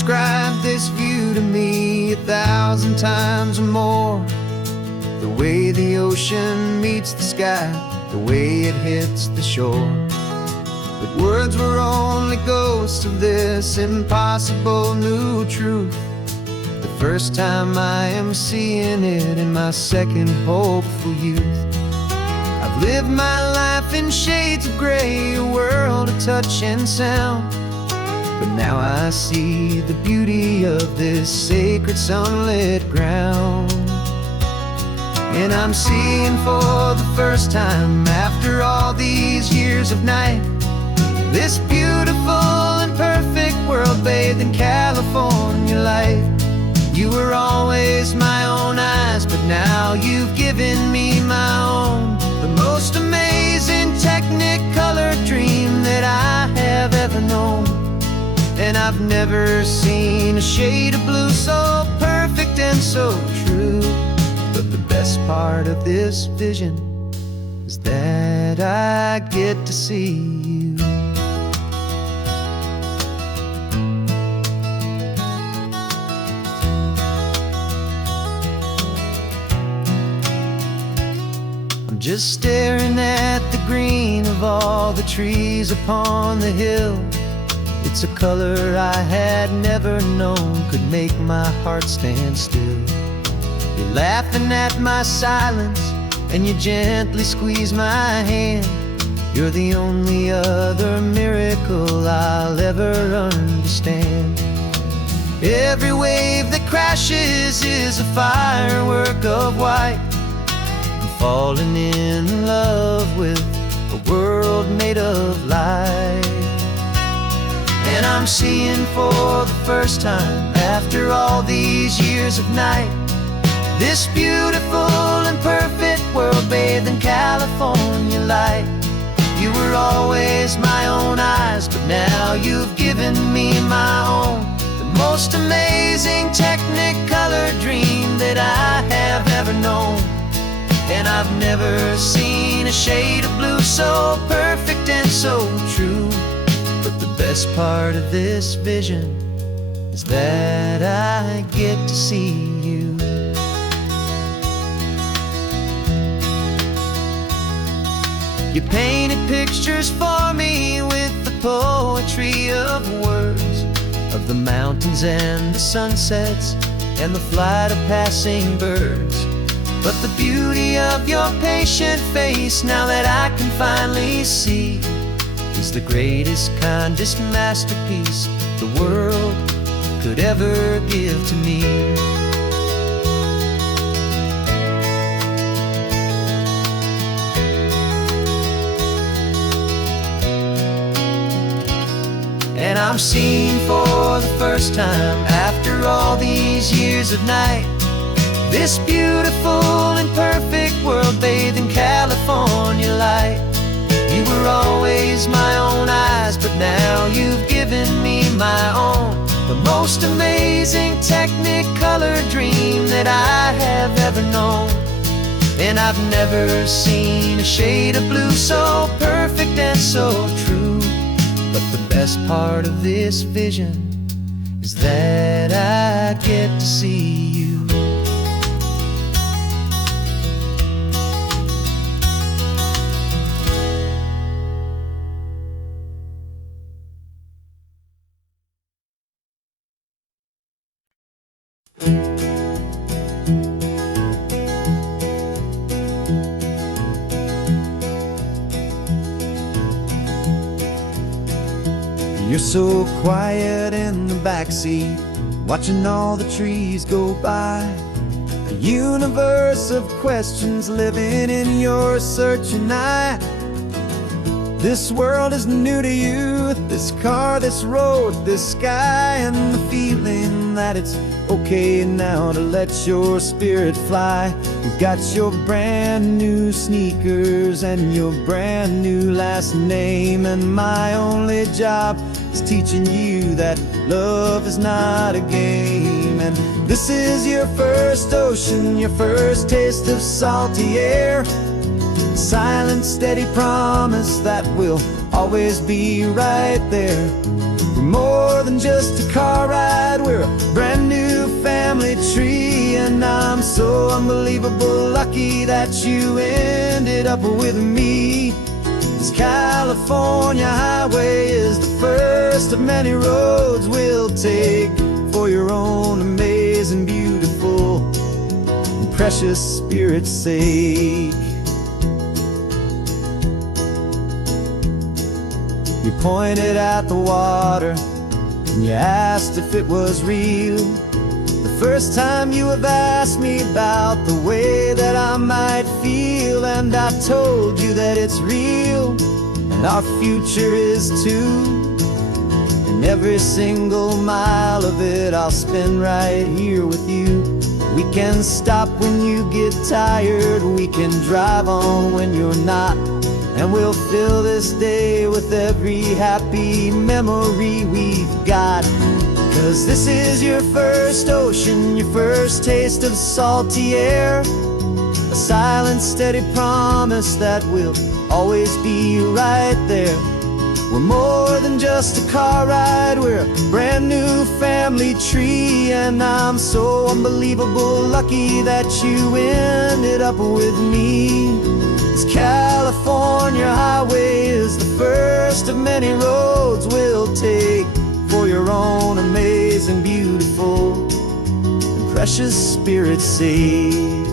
described this view to me 1,000 times or more. The way the ocean meets the sky, the way it hits the shore. But words were only ghosts of this impossible new truth. The first time I am seeing it in my second hopeful youth. I've lived my life in shades of gray, a world of touch and sound. But now I see the beauty of this sacred sunlit ground. And I'm seeing for the first time, after all these years of night, this beautiful and perfect world bathed in California light. You were always my own eyes, but now you've given me my own. The most amazing technicolor dream that I have ever known. And I've never seen a shade of blue so perfect and so true. But the best part of this vision is that I get to see you. I'm just staring at the green of all the trees upon the hill. It's a color I had never known could make my heart stand still. You're laughing at my silence, and you gently squeeze my hand. You're the only other miracle I'll ever understand. Every wave that crashes is a firework of white. I'm falling in love with a world made of light. And I'm seeing for the first time, after all these years of night, this beautiful and perfect world bathed in California light. You were always my own eyes, but now you've given me my own. The most amazing technicolor dream that I have ever known. And I've never seen a shade of blue so perfect and so true. But the best part of this vision is that I get to see you. You painted pictures for me with the poetry of words, of the mountains and the sunsets and the flight of passing birds. But the beauty of your patient face, now that I can finally see, is the greatest, kindest masterpiece the world could ever give to me. And I'm seeing for the first time, after all these years of night, this beautiful and perfect world bathed in California light. You were always my own eyes, but now you've given me my own. The most amazing technicolor dream that I have ever known. And I've never seen a shade of blue so perfect and so true. But the best part of this vision is that I get to see you. You're so quiet in the backseat, watching all the trees go by. A universe of questions living in your searching eye. This world is new to you, this car, this road, this sky, and the feeling that it's okay now to let your spirit fly. You've got your brand new sneakers and your brand new last name, and my only job is teaching you that love is not a game. And this is your first ocean, your first taste of salty air. Silent, steady promise that we'll always be right there. more than just a car ride, we're a brand new family tree. And I'm so unbelievable lucky that you ended up with me. This California highway is the first of many roads we'll take for your own amazing, beautiful, and precious spirit's sake. You pointed at the water and you asked if it was real. The first time you have asked me about the way that I might feel, and I told you that it's real and our future is too. And every single mile of it I'll spend right here with you. We can stop when you get tired, we can drive on when you're not, and we'll fill this day with every happy memory we've got. 'Cause this is your first ocean, your first taste of salty air, a silent, steady promise that we'll always be right there. We're more than just a car ride, we're a brand new family tree. And I'm so unbelievable lucky that you ended up with me. This California highway is the first of many roads we'll take for your own amazing, beautiful, and precious spirit's sake.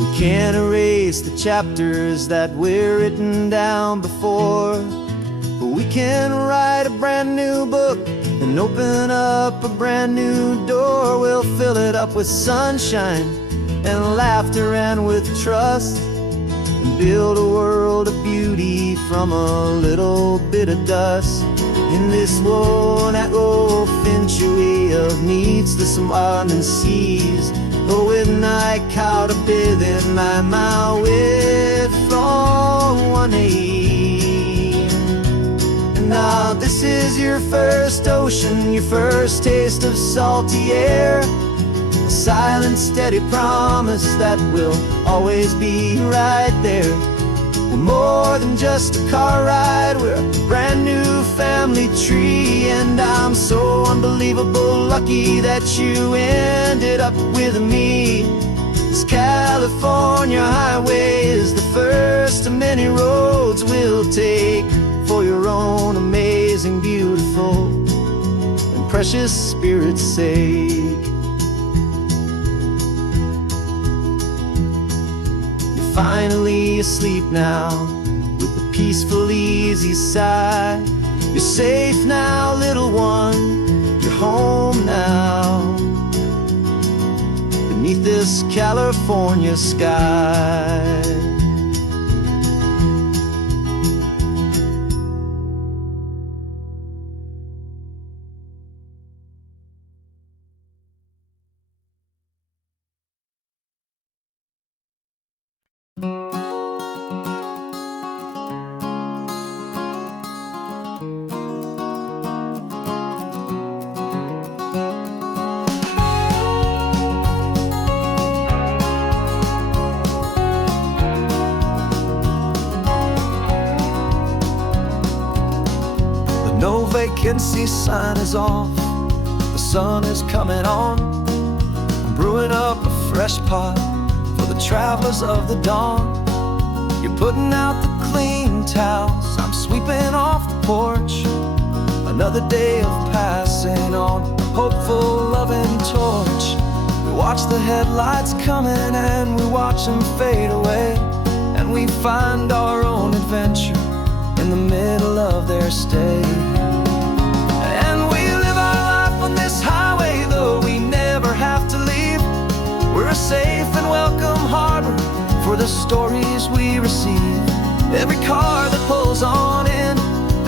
We can't erase the chapters that we're written down before, but we can write a brand new book and open up a brand new door. We'll fill it up with sunshine and laughter and with trust, and build a world of beauty from a little bit of dust. In this world that finchuí of needs the smiling seas, with night caught a bit in my with from one aim. And now this is your first ocean, your first taste of salty air, a silent, steady promise that we'll always be right there. We're more than just a car ride, we're a brand new family tree. And I'm so unbelievable lucky that you ended up with me. This California highway is the first of many roads we'll take for your own amazing, beautiful, and precious spirit's sake. Finally asleep now, with a peaceful, easy sigh. You're safe now, little one, you're home now, beneath this California sky. No vacancy sign is off, the sun is coming on. I'm brewing up a fresh pot for the travelers of the dawn. You're putting out the clean towels, I'm sweeping off the porch. Another day of passing on, hopeful, loving torch. We watch the headlights coming and we watch them fade away, and we find our own adventure in the middle of their stay. And we live our life on this highway, though we never have to leave. We're a safe and welcome harbor for the stories we receive. Every car that pulls on in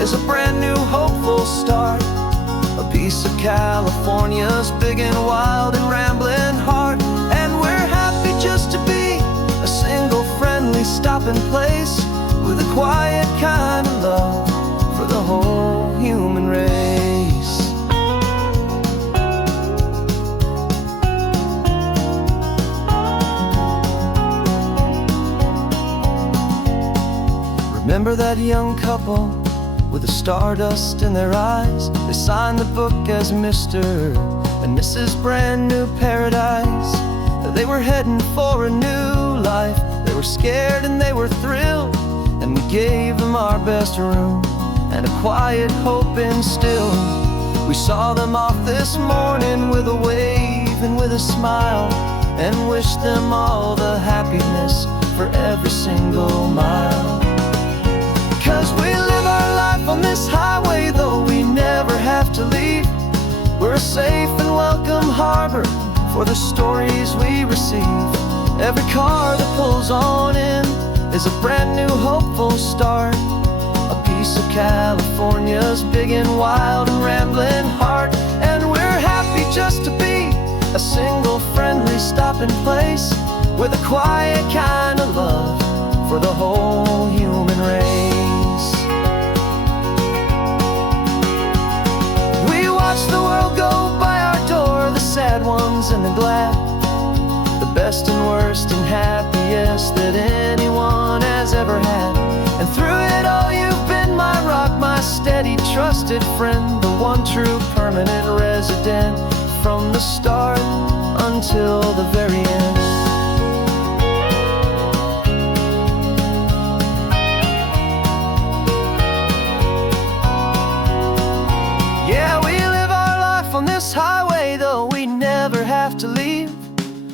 is a brand new hopeful start, a piece of California's big and wild and rambling heart. And we're happy just to be a single friendly stopping place, with a quiet kind of love for the whole human race. Remember remember that young couple with the stardust in their eyes. They signed the book as Mr. and Mrs. Brand New Paradise. They were heading for a new life. They were scared and they were thrilled, and we gave them our best room and a quiet hope instilled. We saw them off this morning with a wave and with a smile, and wished them all the happiness for every single mile. 'Cause we live our life on this highway, though we never have to leave. We're a safe and welcome harbor for the stories we receive. Every car that pulls on in is a brand new hopeful start, a piece of California's big and wild and rambling heart. And we're happy just to be a single friendly stopping place, with a quiet kind of love for the whole human race. We watch the world go by our door, the sad ones and the glad, the best and worst and happiest that anyone has ever had. And through it all you've been my rock, my steady trusted friend, the one true permanent resident, from the start until the very end. Yeah, we live our life on this highway, though we never have to leave.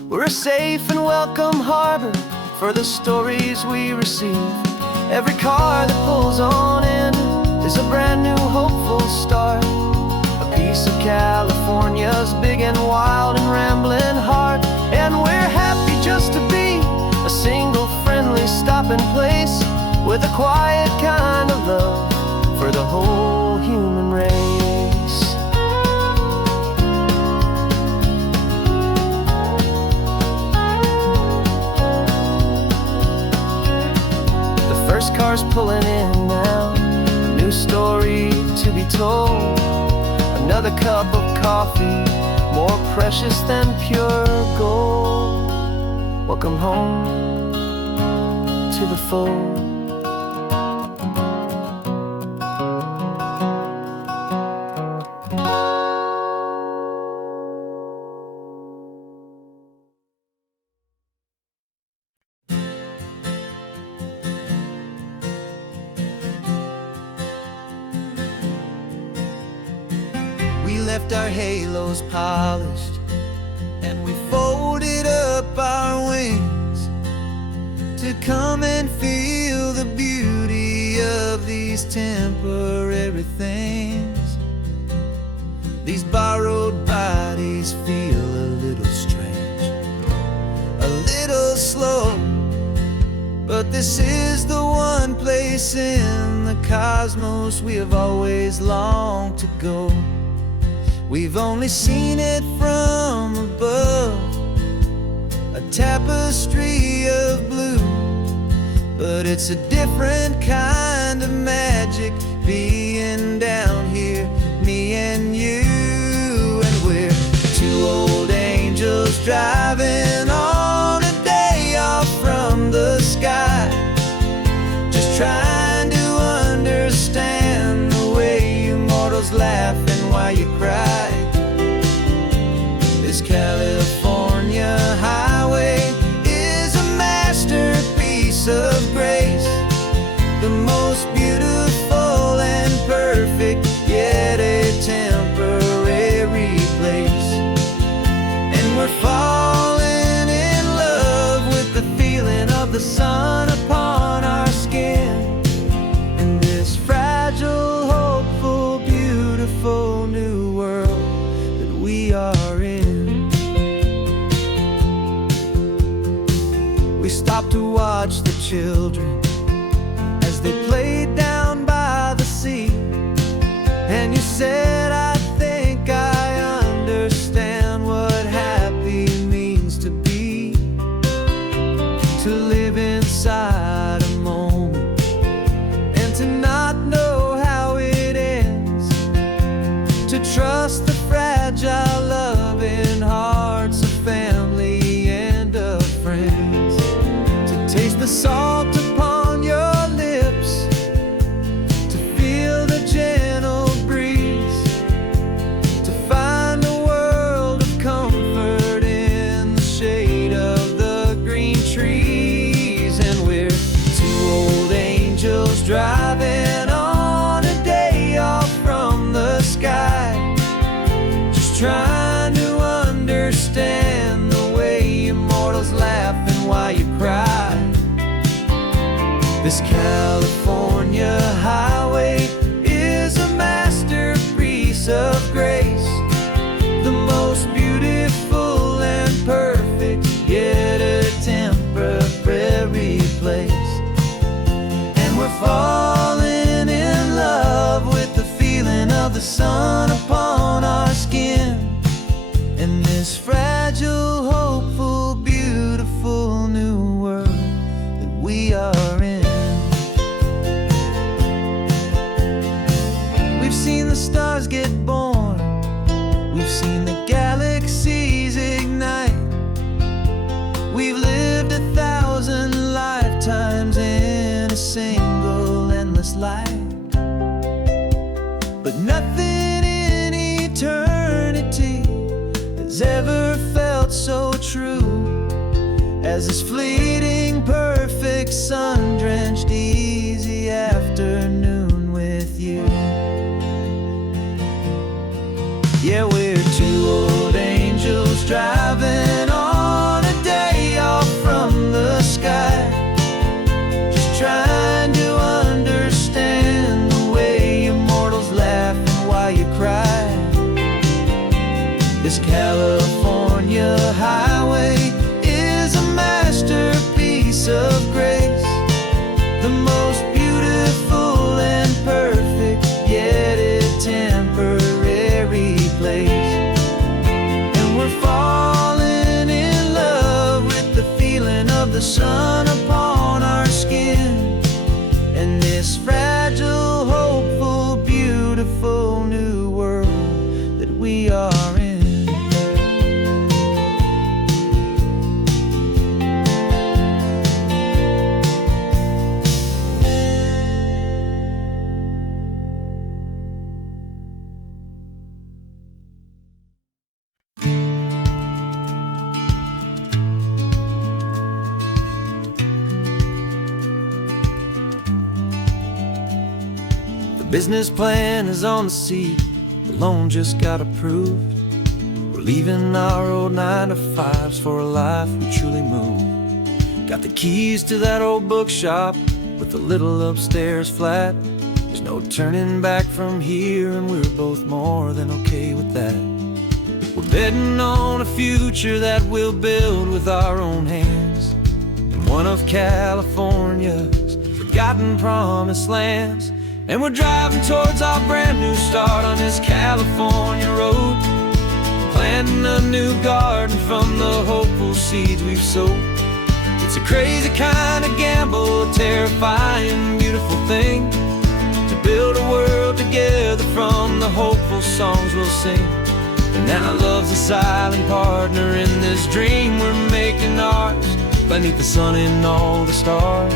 We're a safe and welcome harbor for the stories we receive. Every car that pulls on in is a brand new hopeful start, a piece of California's big and wild and rambling heart. And we're happy just to be a single friendly stopping place, with a quiet kind of love for the whole human race. The first car's pulling in now, a new story to be told. Another cup of coffee, more precious than pure gold. Welcome home to the fold. We left our halos polished, and we folded up our wings to come and feel the beauty of these temporary things. These borrowed bodies feel a little strange, a little slow, but this is the one place in the cosmos we have always longed to go. We've only seen it from above, a tapestry of blue, but it's a different kind of magic being down here, me and you. And we're two old angels driving on a day off from the sky, just trying to understand the way you mortals laugh and why you cry. This California highway is a masterpiece of grace, the most beautiful and perfect, yet a temporary place. And we're falling in love with the feeling of the sun upon our skin, in this fragile, hopeful, beautiful new world that we are in. We stopped to watch the children as they played down by the sea, and you said, I think I understand what happy means to be, to live inside a moment and to not know how it ends, to trust the fragile loving hearts of family and of friends, to taste the salt upon trying to understand the way immortals laugh and why you cry. This California highway is a masterpiece of grace, the most beautiful and perfect, yet a temporary place. And we're falling in love with the feeling of the sun upon our skin, and this fragile, hopeful, beautiful new world that we are in. We've seen the stars get born, we've seen the galaxies ignite, we've lived 1,000 lifetimes in a single endless life. But nothing in eternity has ever felt so true as this fleeting, perfect, sun-drenched, easy afternoon with you. Yeah, we're two old angels driving on a day off from the sky, just trying to understand the way immortals laugh and why you cry. This California highway is a masterpiece of grace, the most beautiful and perfect, yet a temporary place. And we're falling in love with the feeling of the sun upon our skin, and this fragile, hopeful, beautiful new world that we are in. The business plan is on the seat, the loan just got approved. We're leaving our old 9-to-5s for a life we truly move. Got the keys to that old bookshop with the little upstairs flat. There's no turning back from here, and we're both more than okay with that. We're betting on a future that we'll build with our own hands, in one of California's forgotten promised lands. And we're driving towards our brand new start on this California road, planting a new garden from the hopeful seeds we've sowed. It's a crazy kind of gamble, a terrifying, beautiful thing, to build a world together from the hopeful songs we'll sing. And now love's a silent partner in this dream we're making ours, beneath the sun and all the stars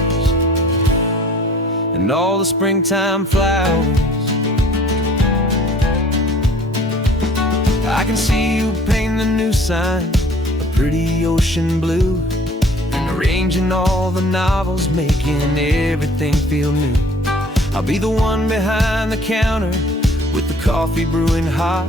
and all the springtime flowers. I can see you painting the new sign a pretty ocean blue, and arranging all the novels, making everything feel new. I'll be the one behind the counter with the coffee brewing hot,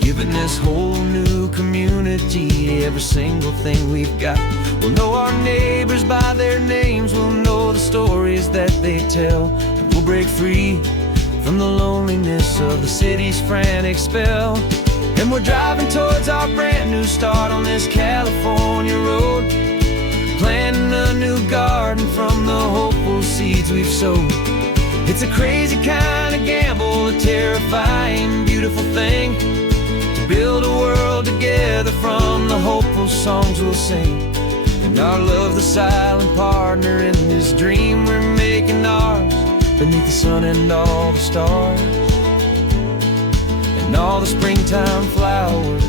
giving this whole new community every single thing we've got. We'll know our neighbors by their names, we'll know the stories that they tell, and we'll break free from the loneliness of the city's frantic spell. And we're driving towards our brand new start on this California road, planting a new garden from the hopeful seeds we've sowed. It's a crazy kind of gamble, a terrifying, beautiful thing, to build a world together from the hopeful songs we'll sing. And our love, the silent partner in this dream we're making ours, beneath the sun and all the stars and all the springtime flowers.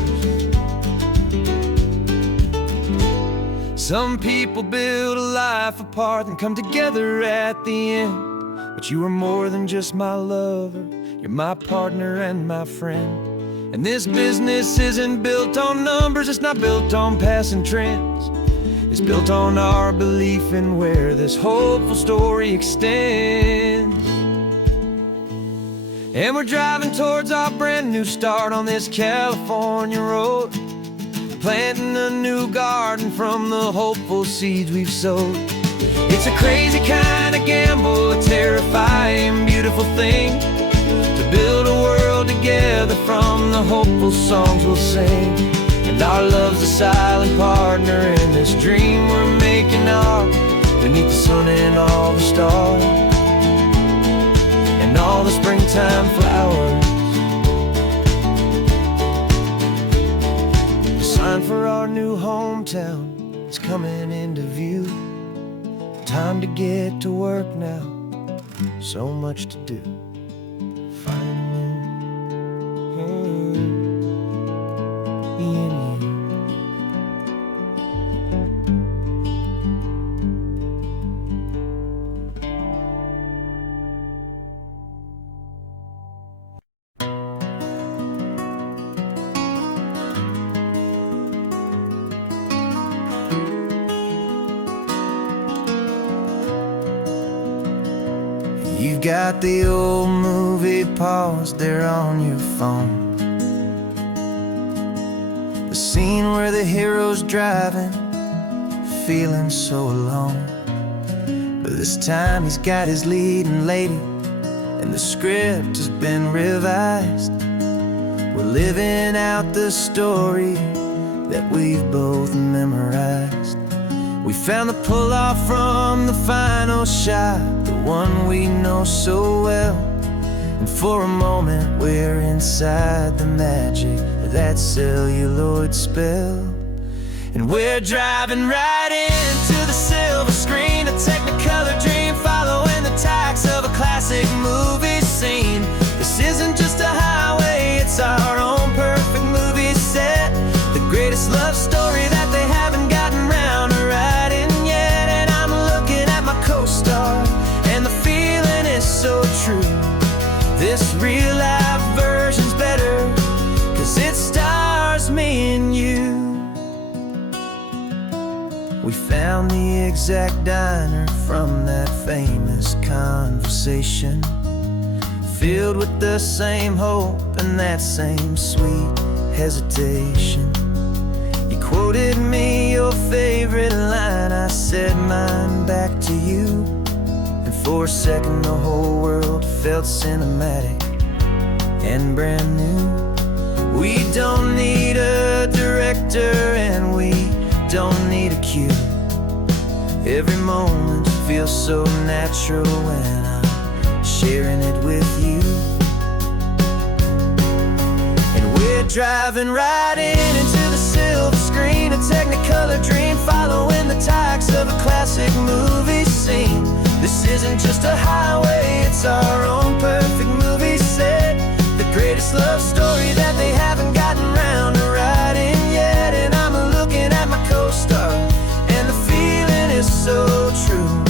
Some people build a life apart and come together at the end, but you are more than just my lover, you're my partner and my friend. And this business isn't built on numbers, it's not built on passing trends. It's built on our belief in where this hopeful story extends. And we're driving towards our brand new start on this California road, planting a new garden from the hopeful seeds we've sowed. It's a crazy kind of gamble, a terrifying, beautiful thing, to build a world together from the hopeful songs we'll sing. And our love's a silent partner in this dream we're making ours, beneath the sun and all the stars, and all the springtime flowers. The sign for our new hometown is coming into view. Time to get to work now, so much to do. Finding me and you. You've got the old movie paused there on your phone, the scene where the hero's driving, feeling so alone. But this time he's got his leading lady, and the script has been revised. We're living out the story that we've both memorized. We found the pull-off from the final shot, the one we know so well. And for a moment we're inside the magic of that celluloid spell. And we're driving right into the silver screen, a technicolor dream, following the tacks of a classic movie scene. This isn't just a highway, it's our own perfect movie set, the greatest love story that they haven't gotten round to writing yet. And I'm looking at my co-star, and the feeling is so true. This real-life version's better, 'cause it stars me and you. We found the exact diner from that famous conversation, filled with the same hope and that same sweet hesitation. You quoted me your favorite line, I said mine back to you. And for a second the whole world felt cinematic and brand new. We don't need a director and we don't need a cue. Every moment feels so natural when I'm sharing it with you. And we're driving right into the silver screen, a technicolor dream, following the tacks of a classic movie scene. This isn't just a highway, it's our own perfect movie set, the greatest love story that they haven't gotten round to writing yet. And I'm looking at my co-star, and the feeling is so true.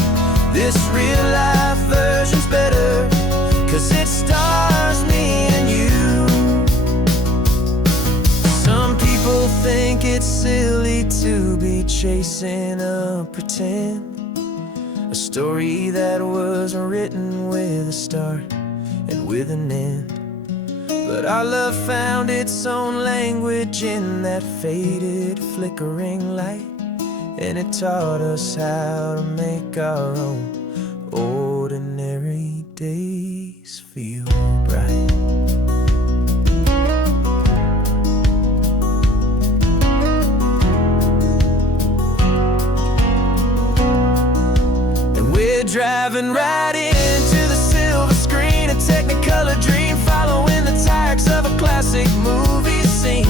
This real-life version's better, 'cause it stars me and you. Some people think it's silly to be chasing a pretend, a story that was written with a start and with an end. But our love found its own language in that faded, flickering light, and it taught us how to make our own ordinary days feel bright. And we're driving right into the silver screen, a technicolor dream, following the tacks of a classic movie scene.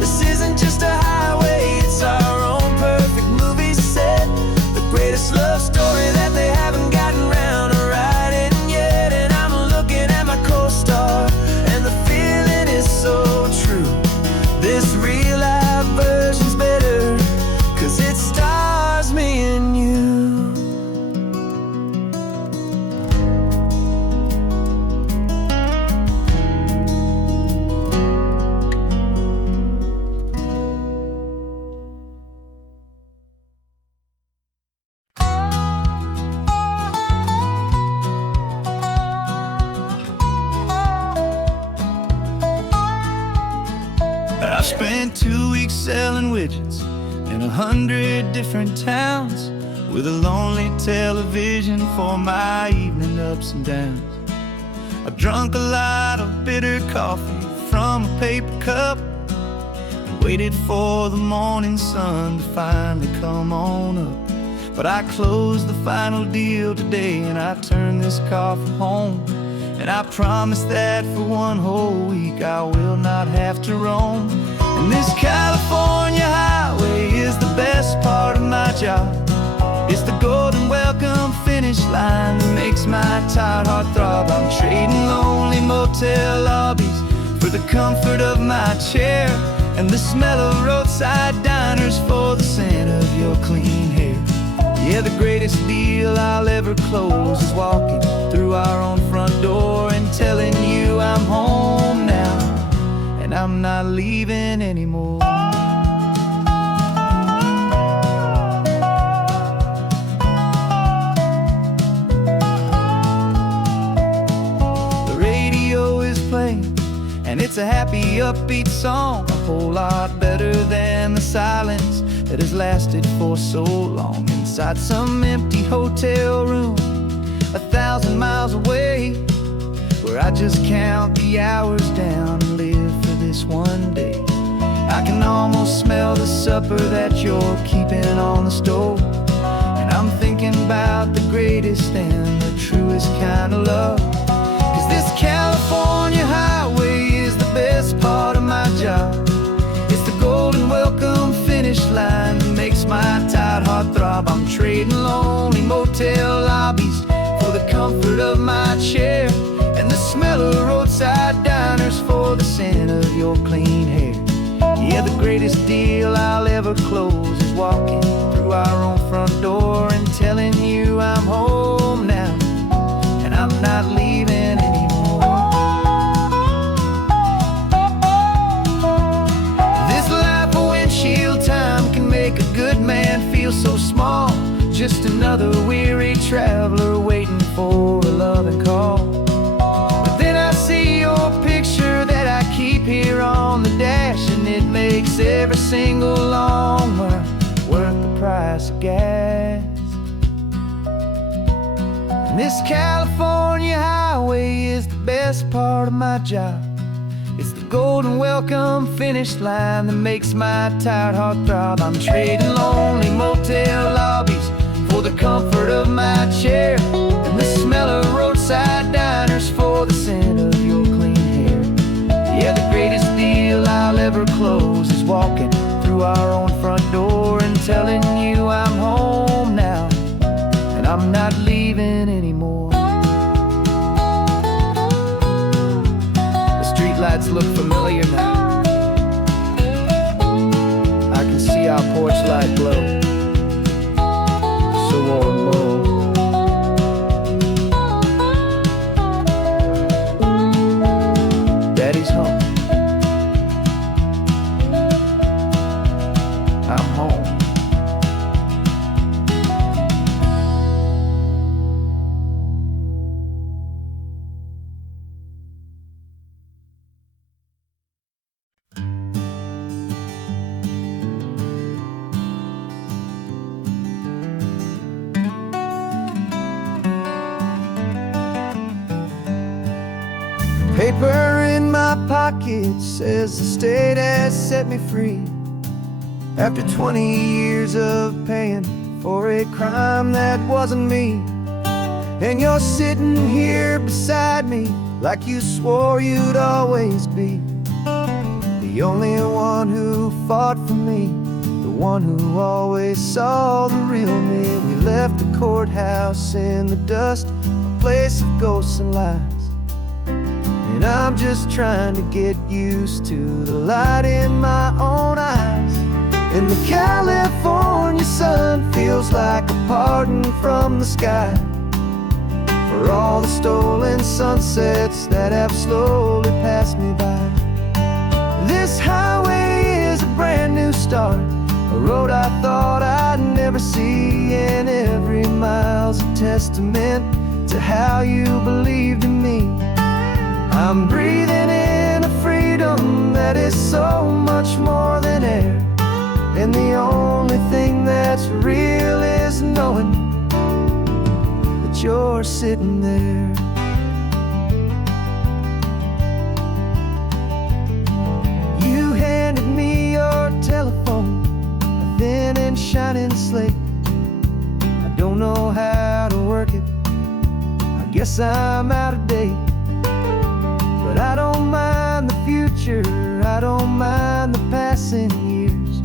This isn't just a highway, it's our own perfect movie set, the greatest love story that they haven't gotten round to writing yet. And I'm looking at my co-star, and the feeling is so true. This real-life version's better, 'cause it stars me and you. I've spent 2 weeks selling widgets in 100 different towns, with a lonely television for my evening ups and downs. I've drunk a lot of bitter coffee from a paper cup, and waited for the morning sun to finally come on up. But I closed the final deal today, and I turned this car for home. And I promise that for one whole week I will not have to roam. And this California highway is the best part of my job. It's the golden welcome finish line that makes my tired heart throb. I'm trading lonely motel lobbies for the comfort of my chair, and the smell of roadside diners for the scent of your clean hair. Yeah, the greatest deal I'll ever close is walking through our own front door and telling you I'm home now, and I'm not leaving anymore. The radio is playing, and it's a happy, upbeat song, a whole lot better than the silence that has lasted for so long. Inside some empty hotel room 1,000 miles away, where I just count the hours down and live for this one day. I can almost smell the supper that you're keeping on the stove, and I'm thinking about the greatest and the truest kind of love. 'Cause this California highway is the best part of my job. It's the golden welcome finish line that makes my tired heart throb. I'm trading lonely motel lobbies for the comfort of my chair, and the smell of roadside diners for the scent of your clean hair. Yeah, the greatest deal I'll ever close is walking through our own front door and telling you I'm home now, and I'm not leaving anymore. This life of windshield time can make a good man feel so small, just another weary traveler waiting for a loving call. But then I see your picture that I keep here on the dash, and it makes every single long mile worth the price of gas. And this California highway is the best part of my job. It's the golden welcome finish line that makes my tired heart throb. I'm trading lonely motel lobbies for the comfort of my chair, and the smell of roadside diners for the scent of your clean hair. Yeah, the greatest deal I'll ever close is walking through our own front door and telling you I'm home now, and I'm not leaving anymore. The streetlights look familiar now. I can see our porch light glow, so warm, low. Daddy's home. I'm home. Paper in my pocket says the state has set me free, after 20 years of paying for a crime that wasn't me. And you're sitting here beside me like you swore you'd always be, the only one who fought for me, the one who always saw the real me. We left the courthouse in the dust, a place of ghosts and lies, and I'm just trying to get used to the light in my own eyes. And the California sun feels like a pardon from the sky for all the stolen sunsets that have slowly passed me by. This highway is a brand new start, a road I thought I'd never see, and every mile's a testament to how you believed in me. I'm breathing in a freedom freedom that is so much more than air. And the only thing that's real is knowing that you're sitting there. You handed me your telephone, a thin and shining slate. I don't know how to work it, I guess I'm out of date. But I don't mind the future, I don't mind the passing years,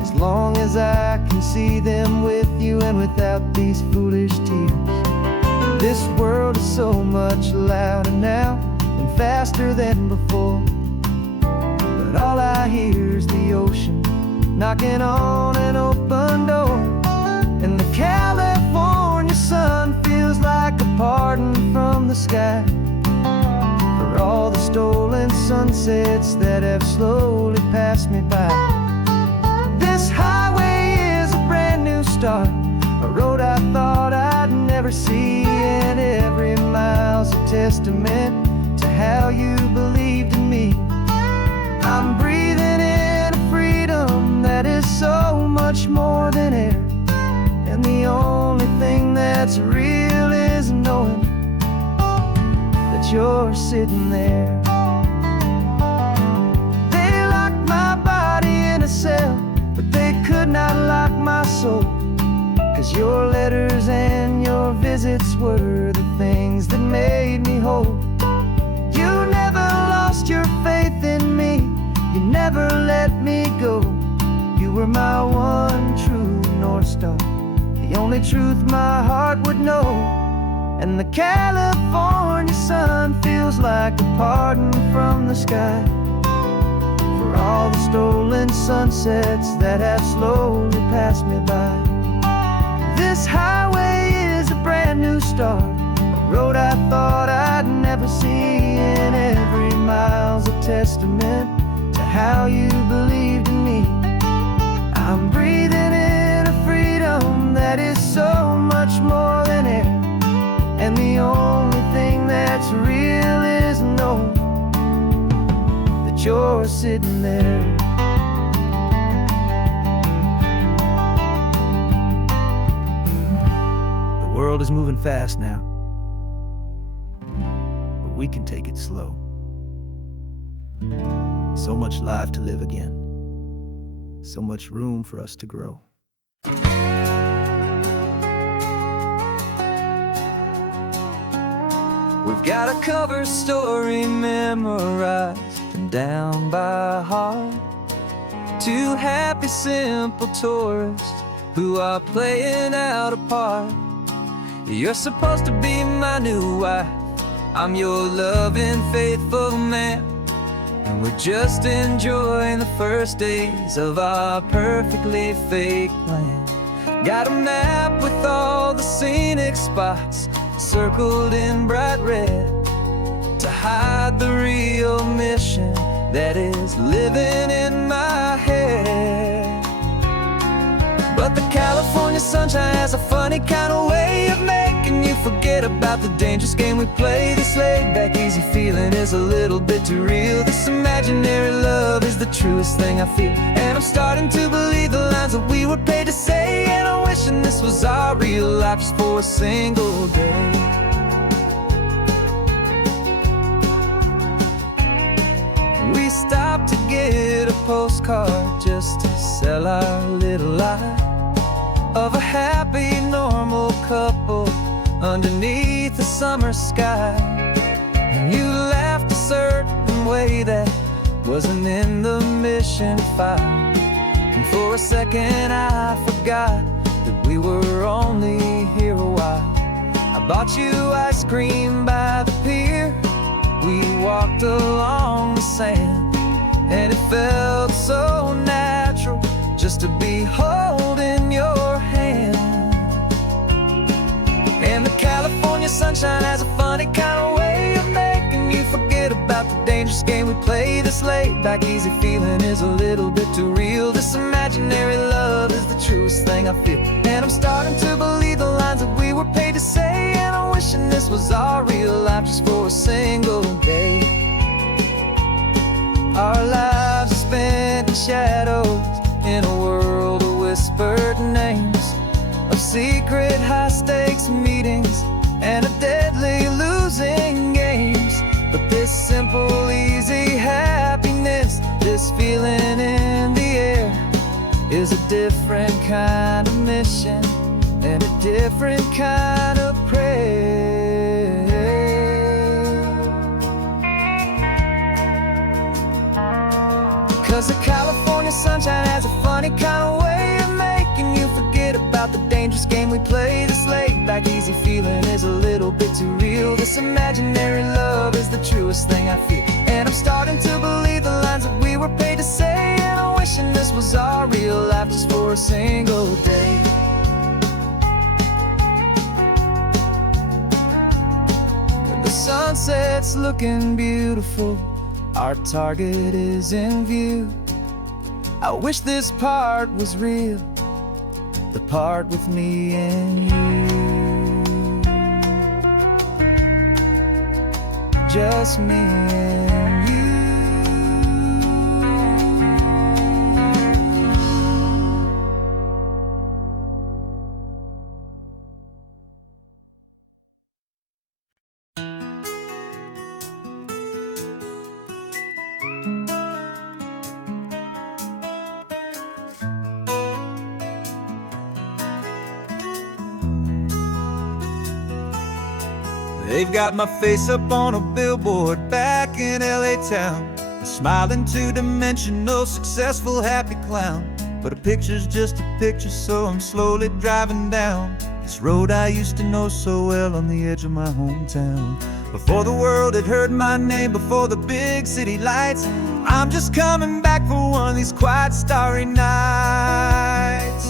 as long as I can see them with you and without these foolish tears. This world is so much louder now and faster than before, but all I hear is the ocean knocking on an open door. And the California sun feels like a pardon from the sky for all the stolen sunsets that have slowly passed me by. This highway is a brand new start, a road I thought I'd never see, and every mile's a testament to how you believed in me. I'm breathing in a freedom that is so much more than air, and the only thing that's real is knowing that you're sitting there. They locked my body in a cell, but they could not lock my soul, 'cause your letters and your visits were the things that made me whole. You never lost your faith in me, you never let me go. You were my one true North Star, the only truth my heart would know. And the California sun feels like a pardon from the sky for all the stolen sunsets that have slowly passed me by. This highway is a brand new start, a road I thought I'd never see, and every mile's a testament to how you believed in me. I'm breathing in a freedom that is so much more than air, and the only thing that's real is knowing that you're sitting there. The world is moving fast now, but we can take it slow. So much life to live again, so much room for us to grow. We've got a cover story memorized and down by heart. Two happy, simple tourists who are playing out a part. You're supposed to be my new wife, I'm your loving, faithful man, and we're just enjoying the first days of our perfectly fake plan. Got a map with all the scenic spots circled in bright red to hide the real mission that is living in my head. But the California sunshine has a funny kind of way of making you forget about the dangerous game we play. This laid-back, easy feeling is a little bit too real. This imaginary love is the truest thing I feel, and I'm starting to believe the lines that we were paid to say. And I'm wishing this was our real life just for a single day. We stopped to get a postcard just to sell our little lie of a happy, normal couple underneath the summer sky. And you laughed a certain way that wasn't in the mission file, and for a second I forgot that we were only here a while. I bought you ice cream by the pier, we walked along the sand, and it felt so natural just to be holding your hand. And the California sunshine has a funny kind of way of making you forget about the dangerous game we play. This laid-back, easy feeling is a little bit too real. This imaginary love is the truest thing I feel, and I'm starting to believe the lines that we were paid to say. And I'm wishing this was our real life just for a single day. Our lives are spent in shadows, in a world of whispered names, of secret high-stakes meetings and of deadly losing games. But this simple, easy happiness, this feeling in the air, is a different kind of mission and a different kind of prayer. 'Cause the California sunshine has a funny kind of way of making you forget about the dangerous game we play. This laid-back, easy feeling is a little bit too real. This imaginary love is the truest thing I feel, and I'm starting to believe the lines that we were paid to say. And I'm wishing this was our real life just for a single day. The sunset's looking beautiful, our target is in view. I wish this part was real, the part with me and you. Just me and you. They've got my face up on a billboard back in LA town, a smiling two-dimensional, successful, happy clown. But a picture's just a picture, so I'm slowly driving down this road I used to know so well on the edge of my hometown. Before the world had heard my name, before the big city lights, I'm just coming back for one of these quiet, starry nights.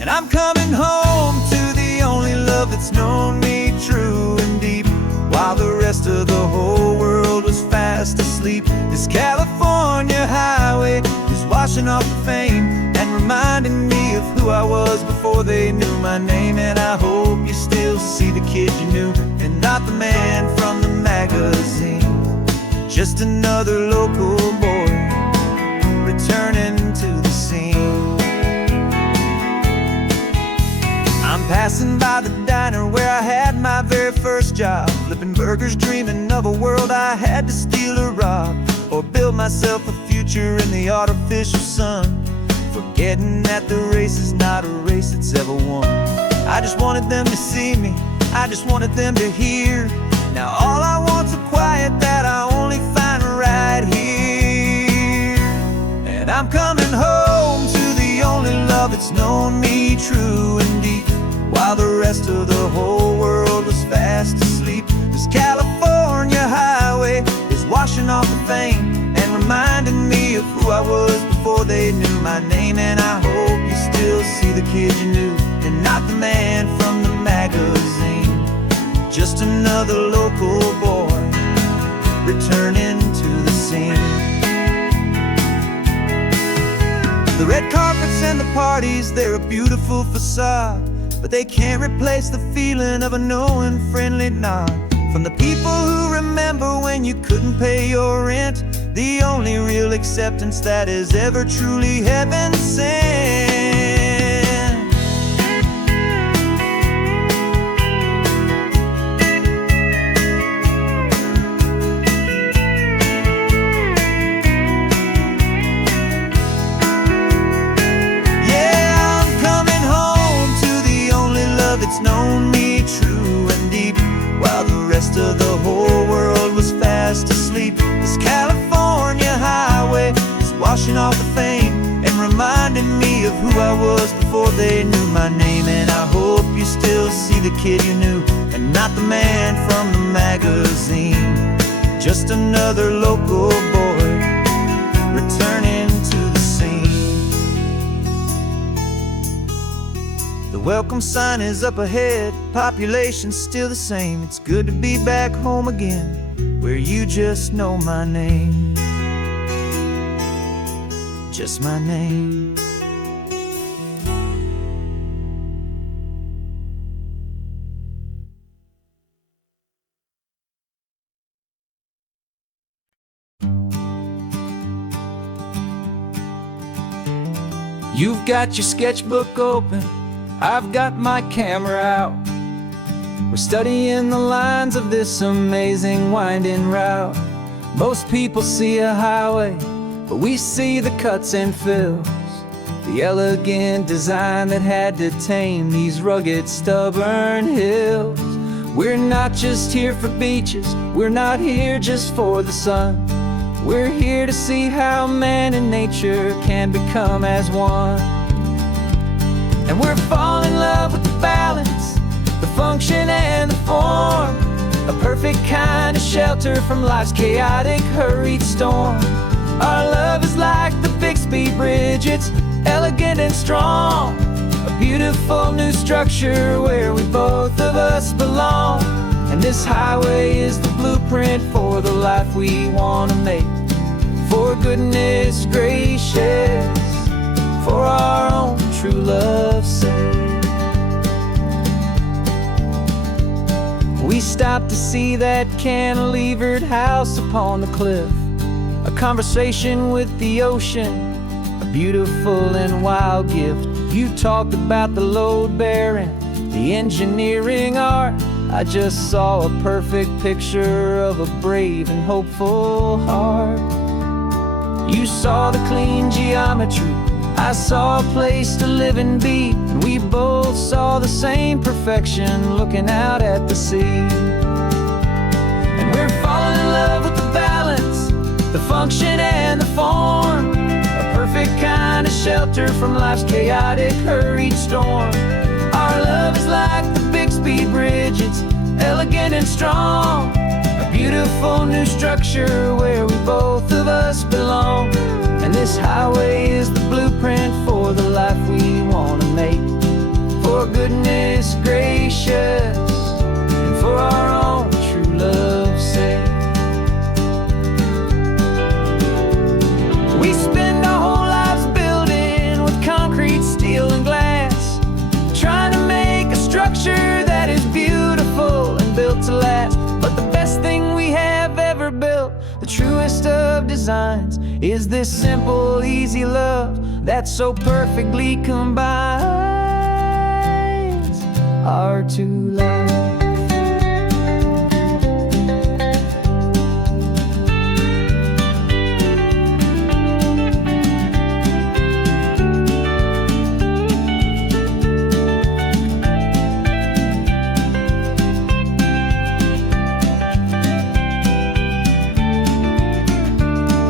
And I'm coming home to the only love that's known me true and deep, while the rest of the whole world was fast asleep. This California highway is washing off the fame and reminding me of who I was before they knew my name. And I hope you still see the kid you knew, and not the man from the magazine. Just another local boy returning to the scene. I'm passing by the diner where I had my very first job, flipping burgers, dreaming of a world I had to steal or rob, or build myself a future in the artificial sun, forgetting that the race is not a race that's ever won. I just wanted them to see me, I just wanted them to hear. Now all I want's a quiet that I only find right here. And I'm coming home to the only love that's known me true and deep, while the rest of the whole world was fast asleep. This California highway is washing off the fame and reminding me of who I was before they knew my name. And I hope you still see the kid you knew, and not the man from the magazine. Just another local boy returning to the scene. The red carpets and the parties, they're a beautiful facade, but they can't replace the feeling of a knowing, friendly nod from the people who remember when you couldn't pay your rent, the only real acceptance that is ever truly heaven sent. It's known me true and deep, while the rest of the whole world was fast asleep. This California highway is washing off the fame and reminding me of who I was before they knew my name. And I hope you still see the kid you knew, and not the man from the magazine. Just another local boy returning to the scene. The welcome sign is up ahead, population's still the same. It's good to be back home again, where you just know my name. Just my name. You've got your sketchbook open, I've got my camera out. We're studying the lines of this amazing winding route. Most people see a highway, but we see the cuts and fills, the elegant design that had to tame these rugged, stubborn hills. We're not just here for beaches, we're not here just for the sun. We're here to see how man and nature can become as one. And we're falling in love with the balance, the function and the form, a perfect kind of shelter from life's chaotic, hurried storm. Our love is like the Bixby Bridge, it's elegant and strong, a beautiful new structure where we both of us belong. And this highway is the blueprint for the life we want to make. For goodness gracious, for our own true love's sake. We stopped to see that cantilevered house upon the cliff, a conversation with the ocean, a beautiful and wild gift. You talked about the load bearing, the engineering art. I just saw a perfect picture of a brave and hopeful heart. You saw the clean geometry, I saw a place to live and be, and we both saw the same perfection looking out at the sea. And we're falling in love with the balance, the function and the form, a perfect kind of shelter from life's chaotic, hurried storm. Our love is like the Bixby Bridge, it's elegant and strong, a beautiful new structure where we both of us belong. And this highway is the blueprint for the life we want to make. For goodness gracious, and for our own true love's sake. We spend our whole lives building with concrete, steel and glass, trying to make a structure that is beautiful and built to last. But the best thing we have ever built, the truest of designs, is this simple, easy love that so perfectly combines our two lives.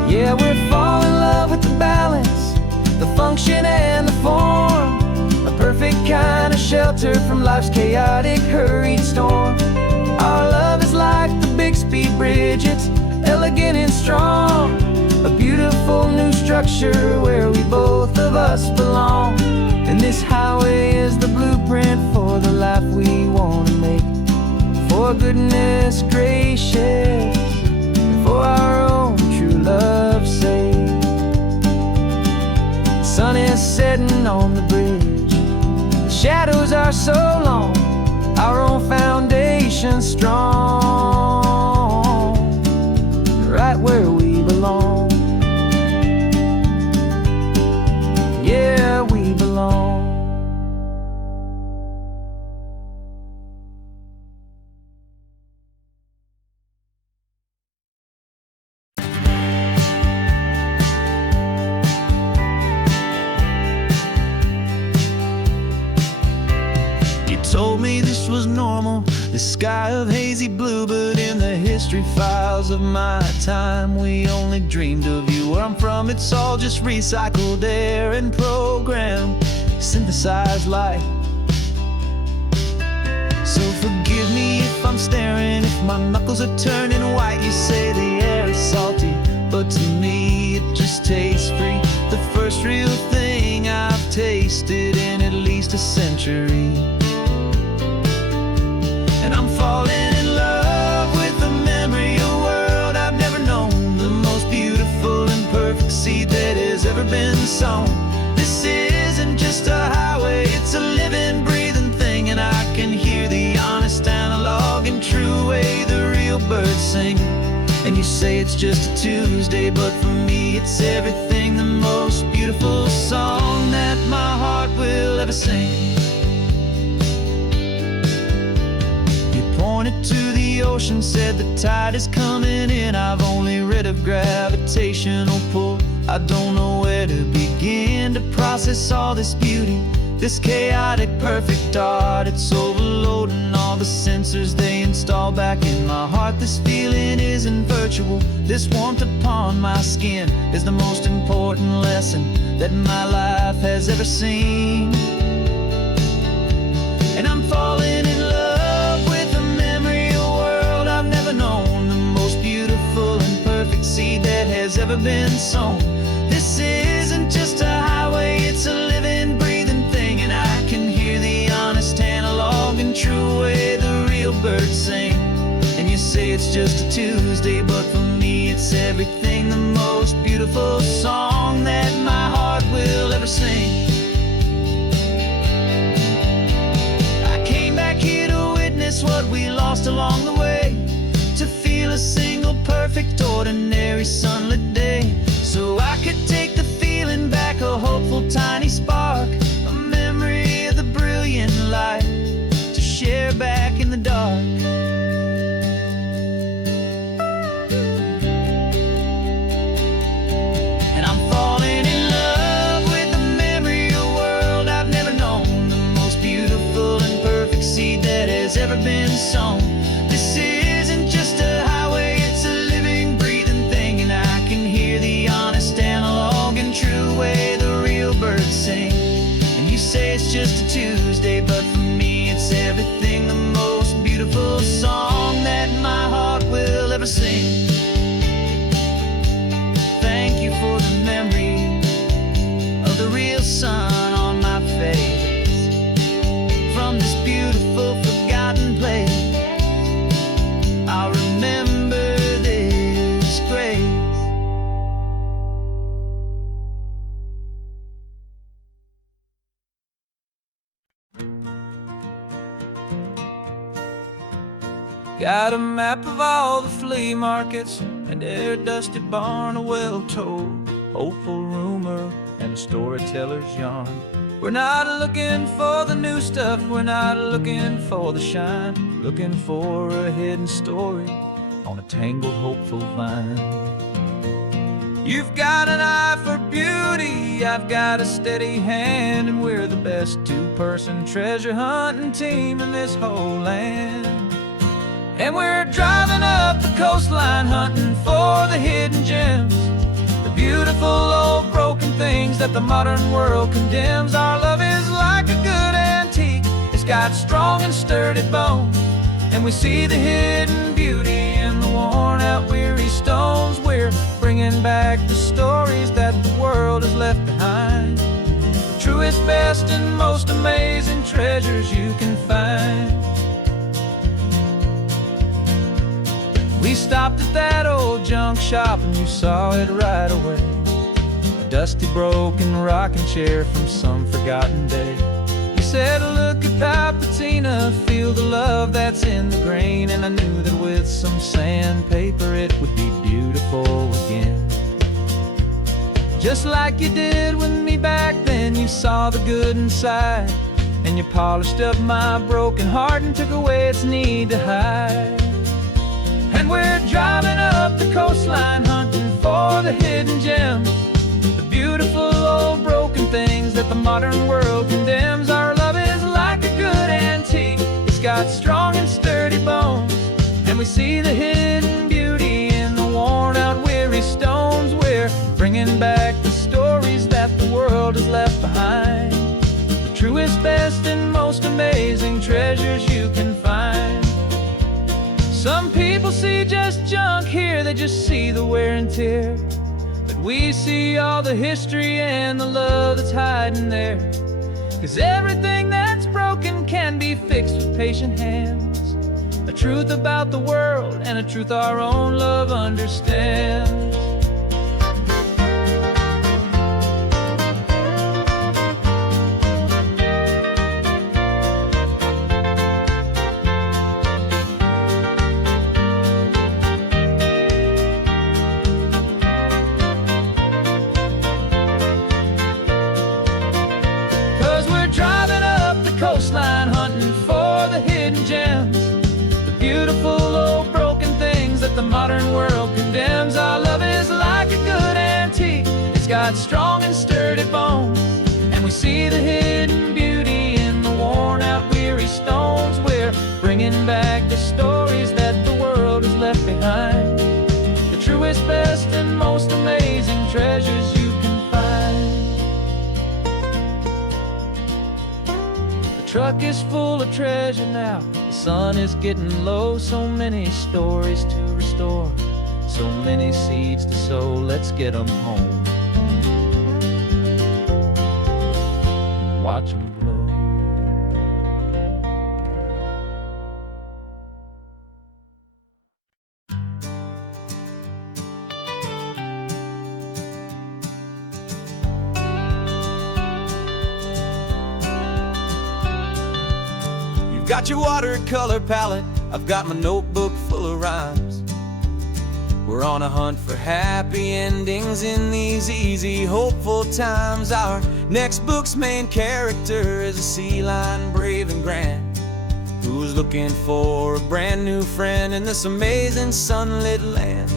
Yeah, we're falling in love with the balance, the function and the form, a perfect kind of shelter from life's chaotic, hurried storm. Our love is like the Bixby Bridge, it's elegant and strong, a beautiful new structure where we both of us belong. And this highway is the blueprint for the life we want to make. For goodness gracious, for our own true love's sake. The sun is setting on the bridge, the shadows are so long, our own foundation strong, right where we belong. Yeah, we belong. Told me this was normal, the sky of hazy blue, but in the history files of my time, we only dreamed of you. Where I'm from, it's all just recycled air and programmed, synthesized light. So forgive me if I'm staring, if my knuckles are turning white. You say the air is salty, but to me it just tastes free. The first real thing I've tasted in at least a century. And I'm falling in love with the memory of a world I've never known, the most beautiful and perfect seed that has ever been sown. This isn't just a highway, it's a living, breathing thing, and I can hear the honest, analog and true way the real birds sing. And you say it's just a Tuesday, but for me it's everything, the most beautiful song that that my heart will ever sing. You pointed to the ocean, said the tide is coming in. I've only read of gravitational pull. I don't know where to begin to process all this beauty, this chaotic perfect art. It's overloading all the sensors they install back in my heart. This feeling isn't virtual. This warmth upon my skin is the most important lesson that my life has ever seen. And I'm falling in love with the memory of a world I've never known, the most beautiful and perfect seed that has ever been sown. This isn't just a highway, it's a living, breathing thing. And I can hear the honest analog and true way the real birds sing. And you say it's just a Tuesday, but for me it's everything, the most beautiful song that my heart will ever sing. I came back here to witness what we lost along the way, to feel a single perfect ordinary sunlit day, so I could take the feeling back, a hopeful tiny spark, a memory of the brilliant light to share back in the dark. And I'm falling in love with the memory of a world I've never known, the most beautiful and perfect seed that has ever been sown. This isn't just a highway, it's a living, breathing thing. And I can hear the honest analog and true way the real birds sing. And you say it's just a Tuesday, but for me it's everything, the most beautiful song that my heart will ever sing. Thank you for the memory of the real sun on my face, from this beautiful forgotten place. I'll remember this grace. Got a map of all the flea markets, and their dusty barn, a well-told hopeful rumor, and a storyteller's yarn. We're not looking for the new stuff, we're not looking for the shine, looking for a hidden story on a tangled hopeful vine. You've got an eye for beauty, I've got a steady hand, and we're the best two-person treasure hunting team in this whole land. And we're driving up the coastline hunting for the hidden gems, the beautiful old broken things that the modern world condemns. Our love is like a good antique, it's got strong and sturdy bones, and we see the hidden beauty in the worn out weary stones. We're bringing back the stories that the world has left behind, the truest, best, and most amazing treasures you can find. We stopped at that old junk shop and you saw it right away, a dusty broken rocking chair from some forgotten day. You said, look at Papatina, feel the love that's in the grain. And I knew that with some sandpaper it would be beautiful again. Just like you did with me back then, you saw the good inside, and you polished up my broken heart and took away its need to hide. And we're driving up the coastline hunting for the hidden gems, the beautiful old broken things that the modern world condemns. Our love is like a good antique, it's got strong and sturdy bones, and we see the hidden beauty in the worn out weary stones. We're bringing back the stories that the world has left behind, the truest, best, and most amazing treasures you can find. Some people see just junk here, they just see the wear and tear, but we see all the history and the love that's hiding there. 'Cause everything that's broken can be fixed with patient hands, a truth about the world and a truth our own love understands. and sturdy bones, and we see the hidden beauty in the worn-out, weary stones. We're bringing back the stories that the world has left behind, the truest, best, and most amazing treasures you can find. The truck is full of treasure now, the sun is getting low. So many stories to restore, so many seeds to sow. Let's get them home, watch them blow. You've got your watercolor palette, I've got my notebook full of rhymes. We're on a hunt for happy endings in these easy, hopeful times. Our next book's main character is a sea lion, brave and grand, who's looking for a brand new friend in this amazing sunlit land.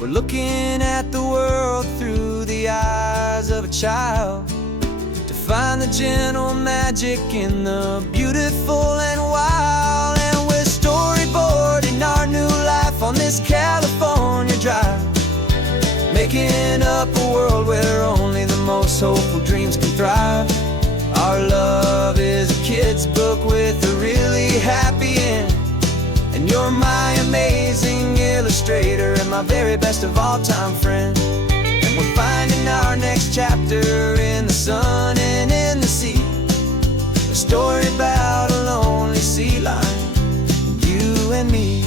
We're looking at the world through the eyes of a child, to find the gentle magic in the beautiful and wild. And we're storyboarding our new life on this California drive, making up a world where only the most hopeful dreams can thrive. Our love is a kid's book with a really happy end, and you're my amazing illustrator and my very best of all time friend. And we're finding our next chapter in the sun and in the sea, a story about a lonely sea lion, you and me.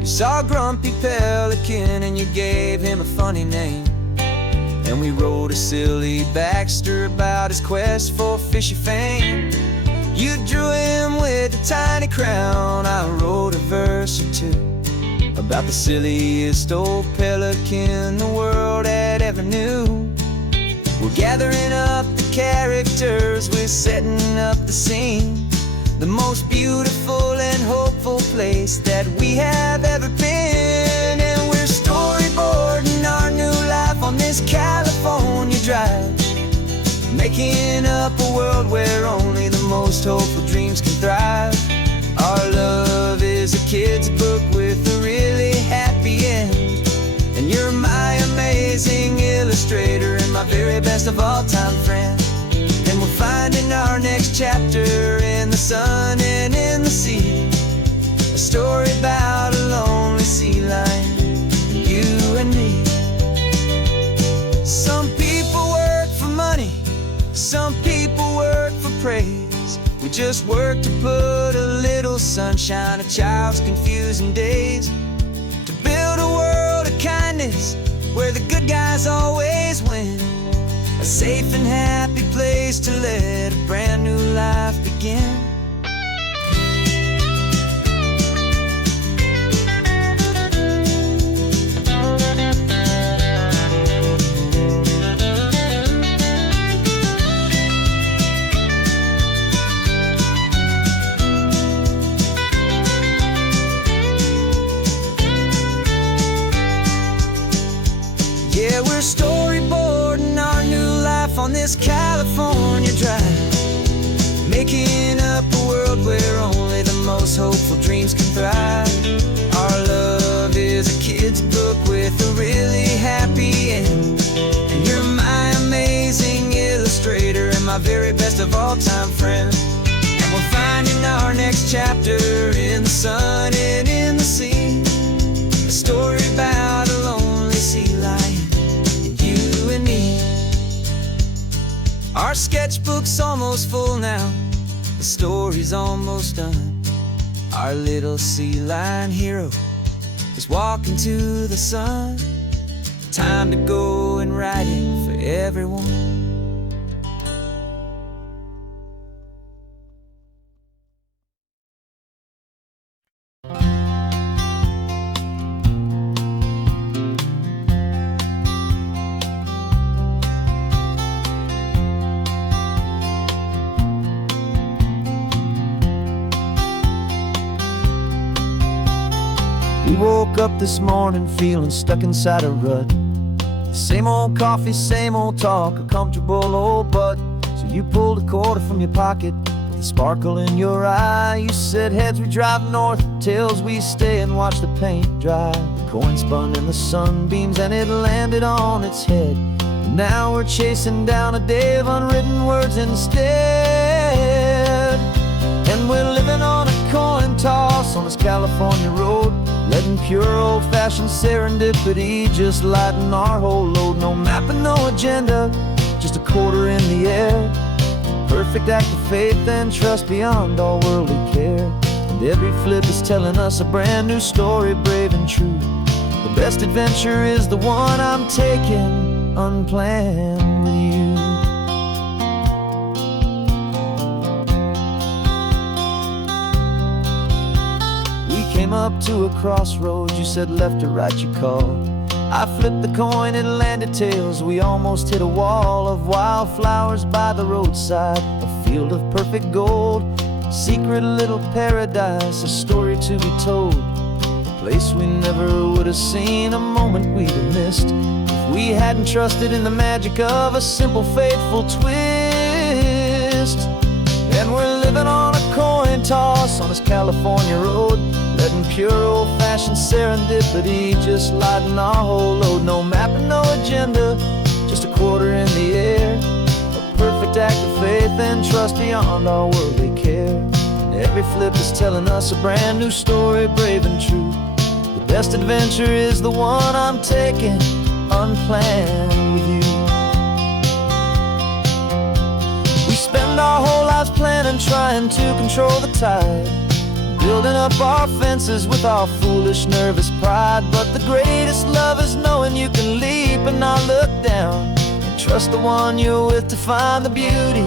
You saw a grumpy pelican and you gave him a funny name, and we wrote a silly Baxter about his quest for fishy fame. You drew him with a tiny crown, I wrote a verse or two about the silliest old pelican the world had ever knew. We're gathering up the characters, we're setting up the scene, the most beautiful and hopeful place that we have ever been. And we're storyboarding our new life on this California drive, making up a world where only the most hopeful dreams can thrive. Our love is a kid's book with a really happy end, and you're my amazing illustrator and my very best of all time friend. And we're finding our next chapter in the sun and in the sea, a story about a lonely sea lion, you and me. Some people work for money, some people work for praise. We just work to put a little sunshine in a child's confusing days, to build a world of kindness where the good guys always win, a safe and happy place to let a brand new life begin. Yeah, we're storyboarding our new life on this California drive, making up a world where only the most hopeful dreams can thrive. Our love is a kid's book with a really happy end, and you're my amazing illustrator and my very best of all time friend. And we're finding our next chapter in the sun and in the sea, a story about a lonely sea lion, you and me. Our sketchbook's almost full now, the story's almost done. Our little sea lion hero is walking to the sun. Time to go and write it for everyone. We woke up this morning feeling stuck inside a rut. The Same old coffee, same old talk, a comfortable old butt. So you pulled a quarter from your pocket with a sparkle in your eye. You said heads we drive north, tails we stay and watch the paint dry. The coin spun in the sunbeams and it landed on its head. And now we're chasing down a day of unwritten words instead. And we're living on a coin toss on this California road, letting pure old-fashioned serendipity just lighten our whole load. No map and no agenda, just a quarter in the air. Perfect act of faith and trust beyond all worldly care. And every flip is telling us a brand new story, brave and true. The best adventure is the one I'm taking unplanned with you. Came up to a crossroads, you said left or right you called. I flipped the coin, it landed tails. We almost hit a wall of wildflowers by the roadside, a field of perfect gold, secret little paradise, a story to be told. A place we never would have seen, a moment we'd have missed if we hadn't trusted in the magic of a simple faithful twist. And we're living on a coin toss on this California road, letting pure old-fashioned serendipity just lighten our whole load. No map and no agenda, just a quarter in the air. A perfect act of faith and trust beyond our worldly care. And every flip is telling us a brand new story, brave and true. The best adventure is the one I'm taking unplanned with you. We spend our whole lives planning, trying to control the tide, building up our fences with our foolish, nervous pride. But the greatest love is knowing you can leap and not look down, and trust the one you're with to find the beauty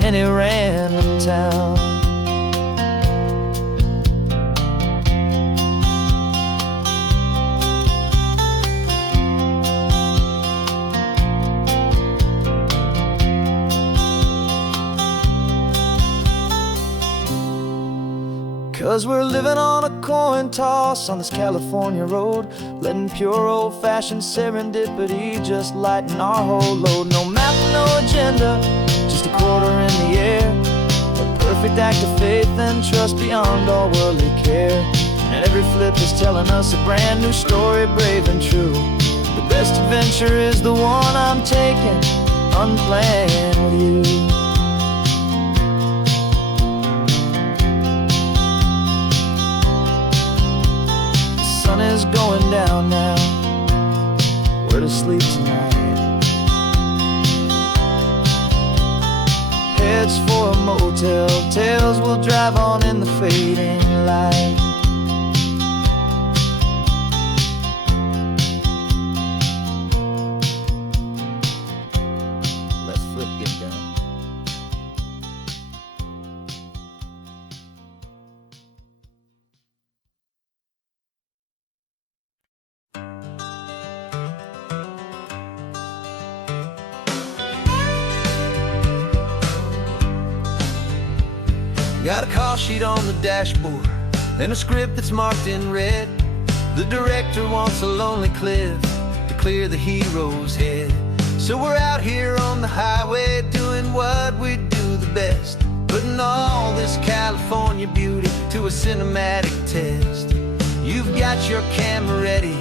in any random town. 'Cause we're living on a coin toss on this California road, letting pure old-fashioned serendipity just lighten our whole load. No map, no agenda, just a quarter in the air. A perfect act of faith and trust beyond all worldly care. And every flip is telling us a brand new story, brave and true. The best adventure is the one I'm taking unplanned with you. Is going down now, where to sleep tonight? Heads for a motel, tails will drive on in the fading light. Let's flip get down. Got a call sheet on the dashboard and a script that's marked in red. The director wants a lonely cliff to clear the hero's head. So we're out here on the highway doing what we do the best, putting all this California beauty to a cinematic test. You've got your camera ready,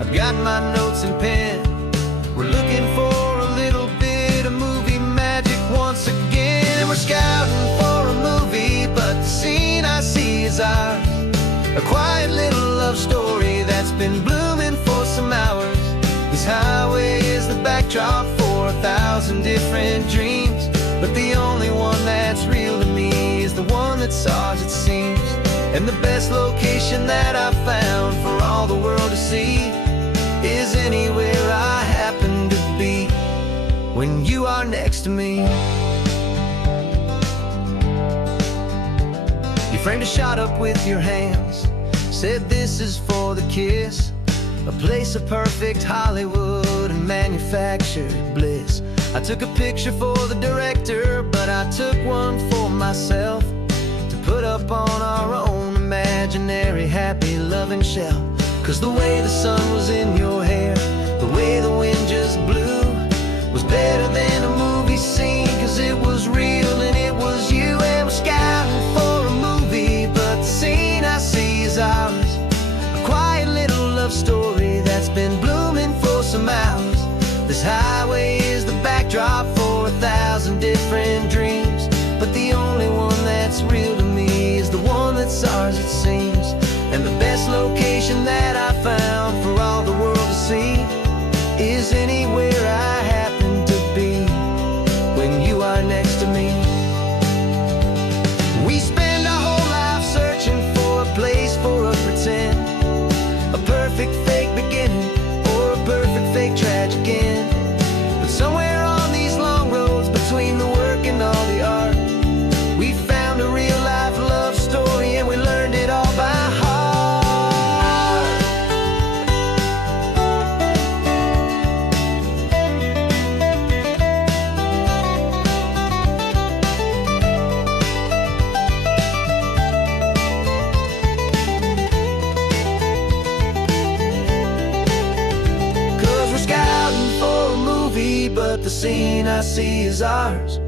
I've got my notes and pen. We're looking for a little bit of movie magic once again. We're scouting for a movie, but the scene I see is ours. A quiet little love story that's been blooming for some hours. This highway is the backdrop for 1,000 different dreams, but the only one that's real to me is the one that's ours, it seems. And the best location that I've found for all the world to see is anywhere I happen to be when you are next to me. You framed a shot up with your hands, said this is for the kiss, a place of perfect Hollywood and manufactured bliss. I took a picture for the director, but I took one for myself to put up on our own imaginary happy loving shelf. 'Cause the way the sun was in your hair The way the wind just blew was better than a movie scene, 'cause it was real and it was you, and we're scouting for a movie, but the scene I see is ours. A quiet little love story that's been blooming for some hours. This highway is the backdrop for 1,000 different dreams, but the only one that's real to me is the one that's ours, it seems. And the best location that I found for all the world to see is anywhere I happen to be when you are next to me. We spend our whole life searching for a place for a pretend, a perfect fake beginning or a perfect fake tragic end. But somewhere on these long roads between the work and all the art, we found a real life love story, and we learned it all by heart. 'Cause we're scouting for a movie, but the scene I see is ours.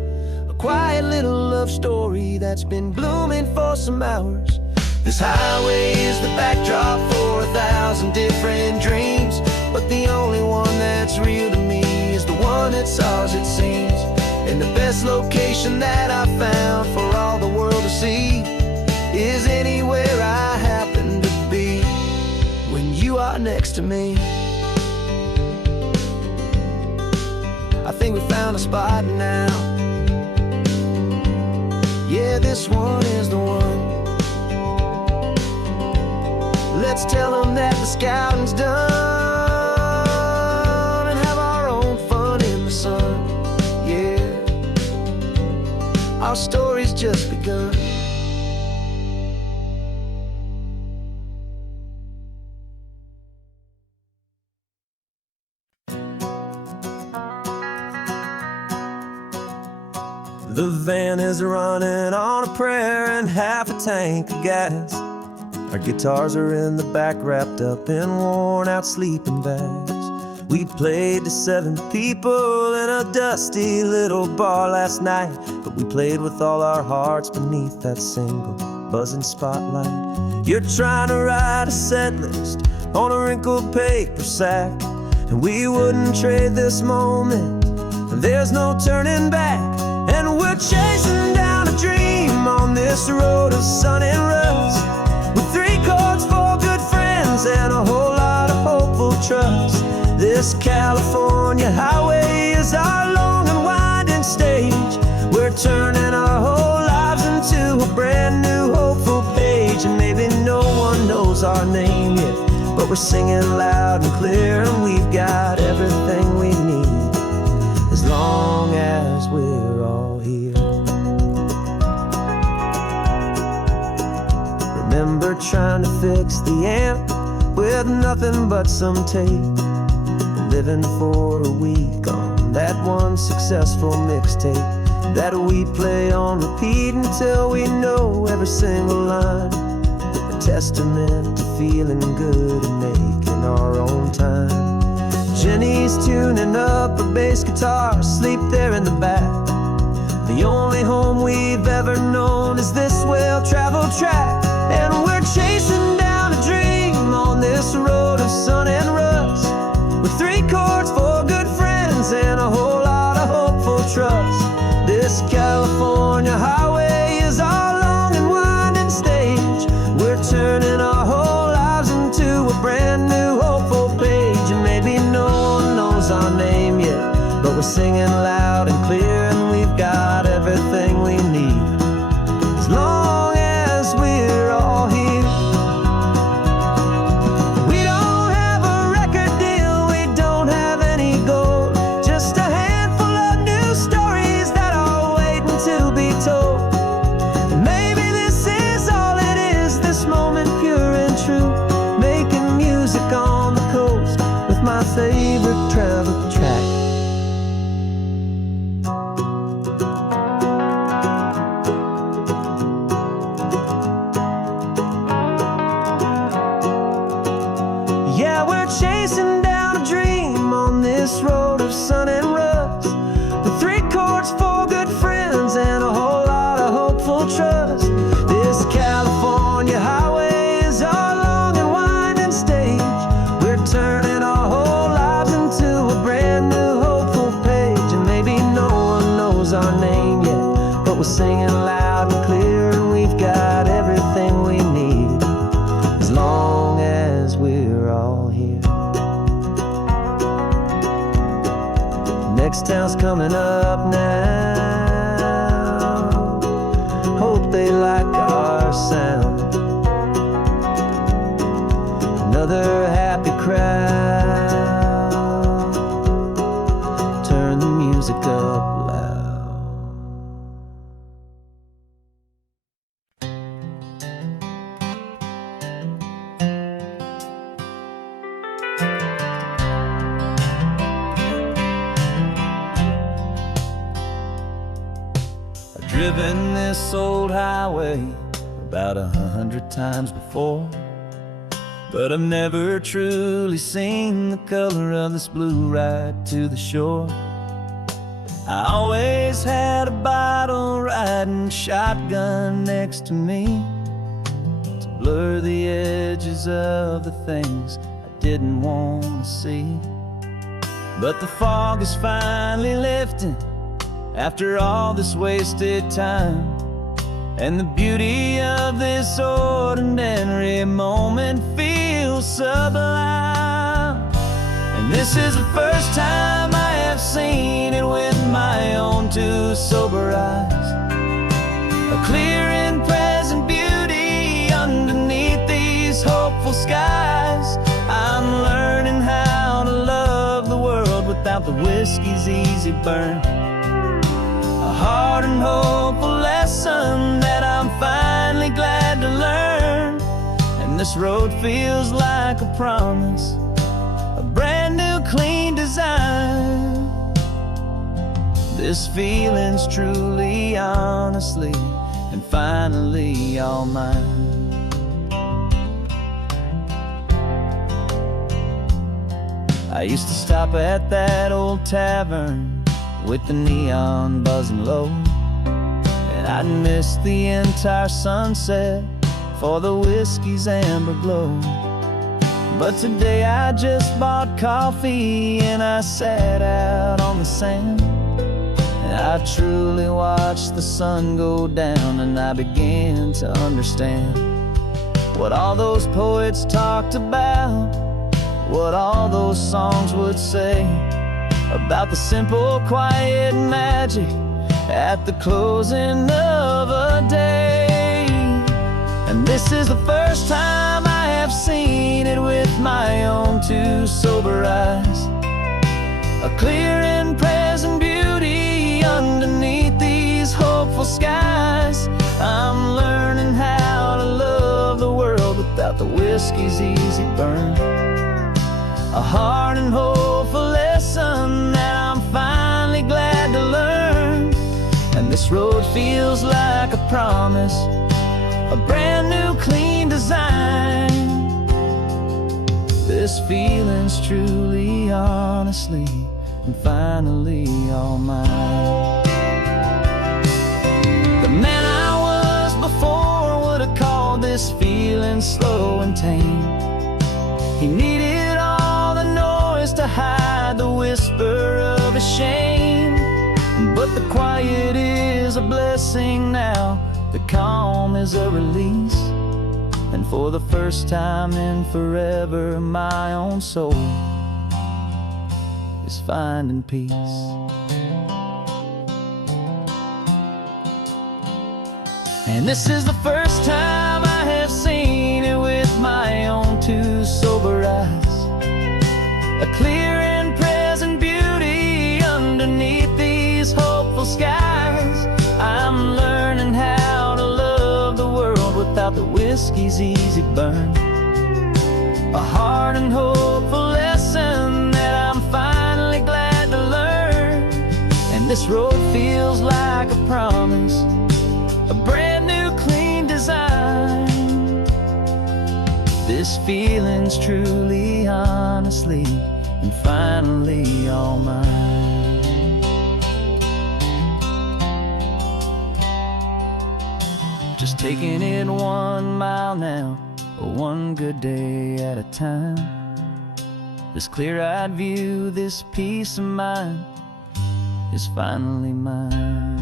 A quiet little love story that's been blooming for some hours. This highway is the backdrop for 1,000 different dreams, but the only one that's real to me is the one that's ours, it seems. And the best location that I found for all the world to see is anywhere I happen to be when you are next to me. I think we found a spot now. Yeah, this one is the one. Let's tell them that the scouting's done and have our own fun in the sun. Yeah, our story's just begun. The van is running on a prayer and half a tank of gas. Our guitars are in the back, wrapped up in worn-out sleeping bags. We played to 7 people in a dusty little bar last night, but we played with all our hearts beneath that single buzzing spotlight. You're trying to write a set list on a wrinkled paper sack, and we wouldn't trade this moment. There's no turning back, and we're chasing down a dream on this road of sun and rust, with 3 chords for good friends and a whole lot of hopeful trust. This California highway is our long and winding stage. We're turning our whole lives into a brand new hopeful page, and maybe no one knows our name yet, but we're singing loud and clear, and we've got everything we need as long as we're all here. Remember trying to fix the amp with nothing but some tape, living for a week on that one successful mixtape that we play on repeat until we know every single line. A testament to feeling good and making our own time. Jenny's tuning up her bass guitar, asleep there in the back. The only home we've ever known is this well-traveled track, and we're chasing down a dream on this road of sun and rust, with 3 chords for good friends and a whole lot of hopeful trust. This California highway is our long and winding stage. We're turning our whole lives into a brand new hopeful page, and maybe no one knows our name yet, but we're singing loud and clear, and we've got everything we need as long as we're all here. We don't have a record deal, we don't have any gold, just a handful of new stories that are waiting to be told. And maybe this is all it is, this moment pure and true, making music on the coast with my favorite travel track. next town's coming up now. Hope they like our sound. Another happy crowd. Turn the music up loud. I've driven this old highway about 100 times before, but I've never truly seen the color of this blue right to the shore. I always had a bottle riding shotgun next to me to blur the edges of the things I didn't want to see. But the fog is finally lifting after all this wasted time, and the beauty of this ordinary moment feels sublime. And this is the first time I have seen it with my own two sober eyes. A clear and present beauty underneath these hopeful skies. I'm learning how to love the world without the whiskey's easy burn. A hard and hopeful lesson that I'm finally glad to learn. And this road feels like a promise, a brand new clean design. This feeling's truly, honestly, and finally all mine. I used to stop at that old tavern with the neon buzzing low, and I'd miss the entire sunset for the whiskey's amber glow. But today I just bought coffee and I sat out on the sand, and I truly watched the sun go down, and I began to understand what all those poets talked about, what all those songs would say about the simple, quiet magic at the closing of a day. And this is the first time I have seen it with my own two sober eyes. A clear and present beauty underneath these hopeful skies. I'm learning how to love the world without the whiskey's easy burn. A hard and hopeful lesson that I'm finally glad to learn. And this road feels like a promise, a brand new clean design. This feeling's truly, honestly, and finally all mine. The man I was before would have called this feeling slow and tame. He needed all the noise to hide the whisper of his shame. But the quiet is a blessing now, the calm is a release. And for the first time in forever, my own soul is finding peace. And this is the first time I have seen it with my own two sober eyes. A clear and present beauty underneath these hopeful skies. I'm learning how to love the world without the whiskey's easy burn. A hard and hopeful lesson that I'm finally glad to learn. And this road feels like a promise, a brand new clean design. This feeling's truly, honestly, and finally all mine. Just taking it 1 mile now, one good day at a time. This clear-eyed view, this peace of mind is finally mine.